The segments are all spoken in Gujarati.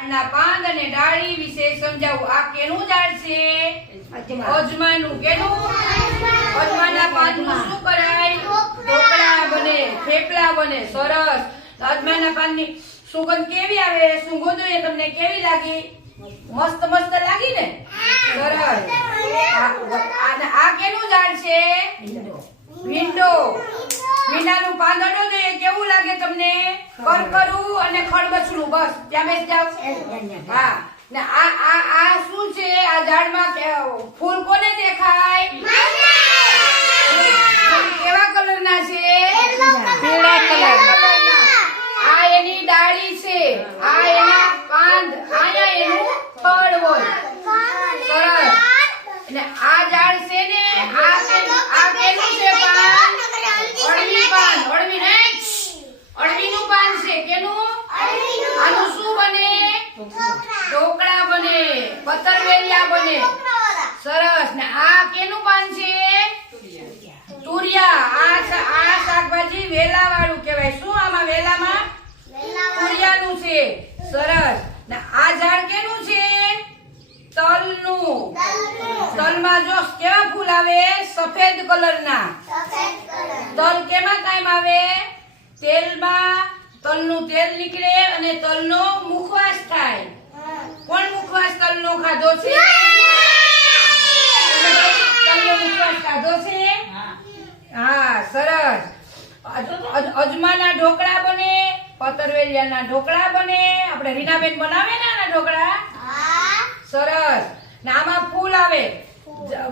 ઝાડના પાંદ અને ડાળી વિશે સમજાવું. આ કેનું ઝાડ છે? અજમાનું કેનું? અજમાના પાંદનું શું કરાય? ઢોકળા બને થેપલા બને સરસ. અજમાના પાંદની સુગંધ કેવી આવે? સુગંધ એ તમને કેવી લાગી? મસ્ત મસ્ત લાગી ને? સરસ. આ- કેનું ઝાડ છે? ભીંડો. ભીંડાનું પાંદડો ને કેવું લાગે તમને? કરકરું અને ખડબચડું બસ. ત્યાં બેસી જાવ હા. ને આ આ આ શું છે? આ ઝાડમાં ફૂલ કોને દેખાય? કેવા કલરના છે? પીળા કલરના. આ એની ડાળી છે. આ એના પાંદ આયા એનું ફળ હોય. સરસ. ને આ ઝાડ છે ને? આ કેનું છે પાન અળવી પાન અળવી ને અળવીનું પાન છે કેનું આનું શું બને ઢોકળા બને સરસ. ને આ કેનું પાન છે? તુરિયા. આ આ શાકભાજી વેલા વાળું કહેવાય. શું આમાં વેલામાં? તુરિયાનું છે. સરસ. ને આ ઝાડ કેનું છે? તલનું. તલમાં જો કેવા ફૂલ આવે? સફેદ કલરના. તલ કેમાં કાયમ આવે? તેલમાં. તલનું તેલ નીકળે અને તલનો મુખવાસ ખાધો છે? તલનો ઉપવાસ ખાધો છે? હા. સરસ. અજ- અજ- અજમાના ઢોકળા બને પતરવેલિયાના ઢોકળા બને. આપણે રીનાબેન બનાવે ને આના ઢોકળા? સરસ. ને આમાં ફૂલ આવે.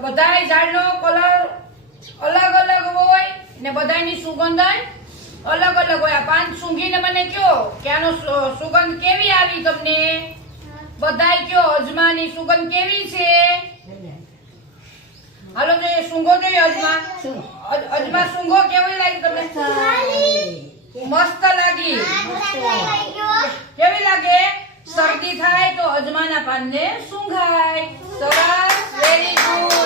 બધાય ઝાડનો કલર અલગ અલગ હોય ને બધાયની સુગંધ અલગ અલગ હોય. આ પાન સૂંઘીને મને કયો કે આનો સુગંધ કેવી આવી તમને? બધાય કયો, અજમાની સુગંધ કેવી છે? હાલો જોઈએ સૂંઘો જોઈએ અજમા. અજ- અજમા સૂંઘો કેવી લાગી તમને? મસ્ત લાગી. કેવી લાગે? શરદી થાય તો અજમાના પાનને સૂંઘાય. સરસ વેરી ગુડ